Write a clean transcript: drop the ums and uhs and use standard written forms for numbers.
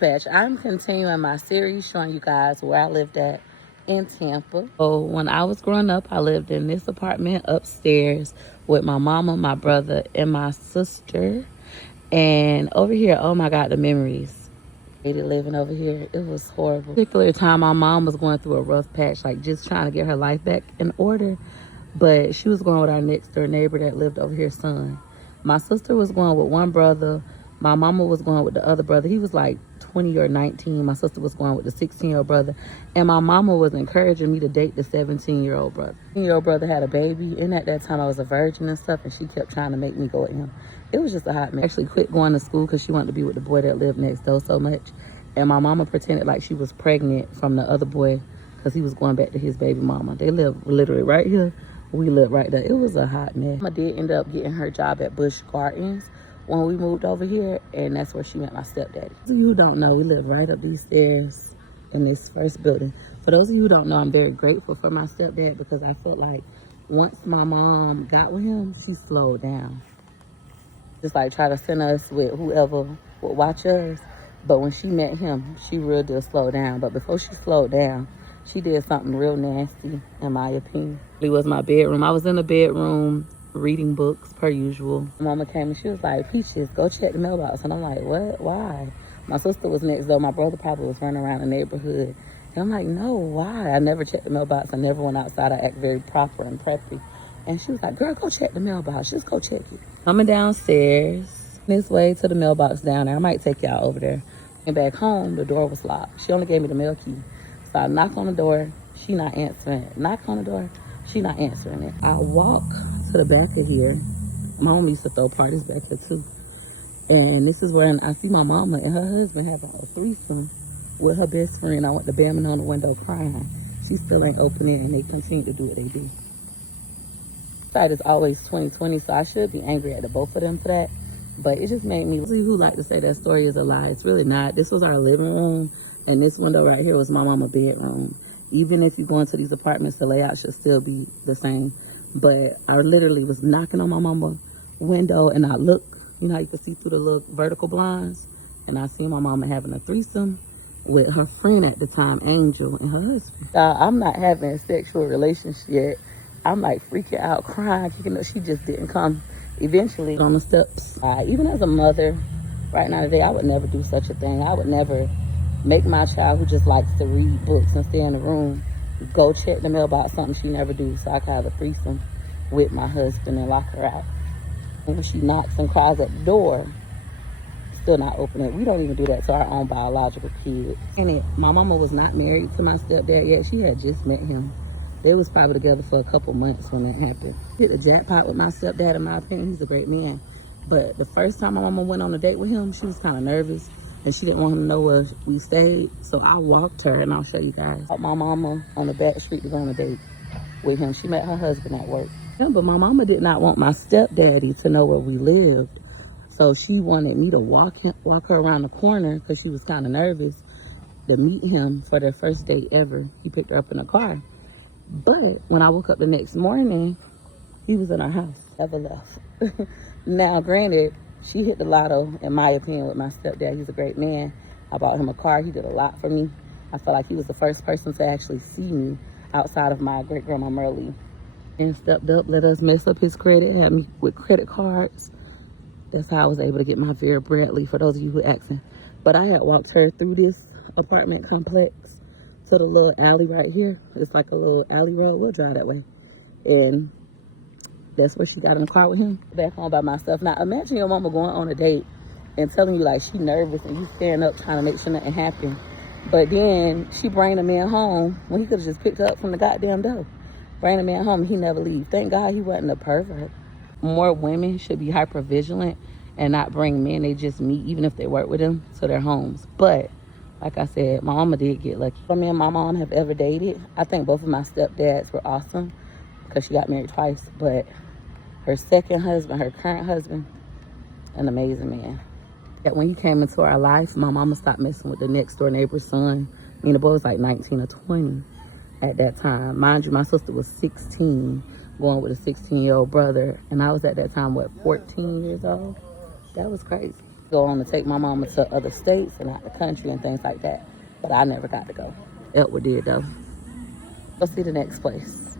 Patch. I'm continuing my series showing you guys where I lived at in Tampa. So when I was growing up, I lived in this apartment upstairs with my mama, my brother, and my sister. And over here, oh my God, the memories. Living over here, it was horrible. Particular time, my mom was going through a rough patch, like just trying to get her life back in order. But she was going with our next door neighbor that lived over here, son. My sister was going with one brother. My mama was going with the other brother. He was like 20 or 19. My sister was going with the 16-year-old brother. And my mama was encouraging me to date the 17-year-old brother. The 17-year-old brother had a baby. And at that time, I was a virgin and stuff. And she kept trying to make me go with him. It was just a hot mess. I actually quit going to school because she wanted to be with the boy that lived next door so much. And my mama pretended like she was pregnant from the other boy because he was going back to his baby mama. They live literally right here. We lived right there. It was a hot mess. I did end up getting her job at Busch Gardens when we moved over here, and that's where she met my stepdaddy. For those of you who don't know, we live right up these stairs in this first building. For those of you who don't know, I'm very grateful for my stepdad because I felt like once my mom got with him, she slowed down. Just like try to send us with whoever would watch us. But when she met him, she really did slow down. But before she slowed down, she did something real nasty, in my opinion. It was my bedroom. I was in the bedroom reading books, per usual. Mama came and she was like, Peaches, go check the mailbox. And I'm like, what? Why? My sister was next door. My brother probably was running around the neighborhood. And I'm like, no, why? I never checked the mailbox. I never went outside. I act very proper and preppy. And she was like, girl, go check the mailbox. Just go check it. Coming downstairs, this way to the mailbox down there. I might take y'all over there. And back home, the door was locked. She only gave me the mail key. So I knock on the door, she not answering it. Knock on the door, she not answering it. I walk to the back of here. My mom used to throw parties back here too. And this is where I see my mama and her husband having a threesome with her best friend. I went to bamming on the window crying. She still ain't opening and they continue to do what they do. Side is always 2020, so I should be angry at the both of them for that. But it just made me, who like to say that story is a lie. It's really not. This was our living room. And this window right here was my mama's bedroom. Even if you go into these apartments, the layout should still be the same. But I literally was knocking on my mama's window and I look, you know how you can see through the little vertical blinds? And I see my mama having a threesome with her friend at the time, Angel, and her husband. I'm not having a sexual relationship yet. I'm like freaking out, crying, kicking up. She just didn't come eventually on the steps. Even as a mother, right now today, I would never do such a thing. I would never make my child who just likes to read books and stay in the room go check the mailbox, something she never do. So I can have a threesome with my husband and lock her out. And when she knocks and cries at the door, still not open it. We don't even do that to our own biological kids. And my mama was not married to my stepdad yet. She had just met him. They was probably together for a couple months when that happened. Hit the jackpot with my stepdad, in my opinion. He's a great man. But the first time my mama went on a date with him, she was kind of nervous. And she didn't want him to know where we stayed. So I walked her, and I'll show you guys. My mama on the back street to go on a date with him. She met her husband at work. Yeah, but my mama did not want my stepdaddy to know where we lived. So she wanted me to walk her around the corner because she was kind of nervous to meet him for their first date ever. He picked her up in a car. But when I woke up the next morning, he was in our house. Never left. Now, granted, she hit the lotto, in my opinion, with my stepdad. He's a great man. I bought him a car. He did a lot for me. I felt like he was the first person to actually see me outside of my great-grandma Merle. And stepped up, let us mess up his credit, had me with credit cards. That's how I was able to get my Vera Bradley, for those of you who are asking. But I had walked her through this apartment complex to the little alley right here. It's like a little alley road. We'll drive that way. And that's where she got in the car with him. Back home by myself. Now, imagine your mama going on a date and telling you, like, she nervous and you staring up trying to make sure nothing happened. But then she bring the man home when he could have just picked her up from the goddamn door. Bring the man home and he never leave. Thank God he wasn't a pervert. More women should be hyper vigilant and not bring men they just meet, even if they work with them, to their homes. But like I said, my mama did get lucky. Me and my mom have ever dated. I think both of my stepdads were awesome because she got married twice. But her second husband, her current husband, an amazing man. When he came into our life, my mama stopped messing with the next door neighbor's son. I mean, the boy was like 19 or 20 at that time. Mind you, my sister was 16, going with a 16-year-old brother. And I was at that time, 14 years old? That was crazy. go on to take my mama to other states and out the country and things like that. But I never got to go. Edward did though. Let's see the next place.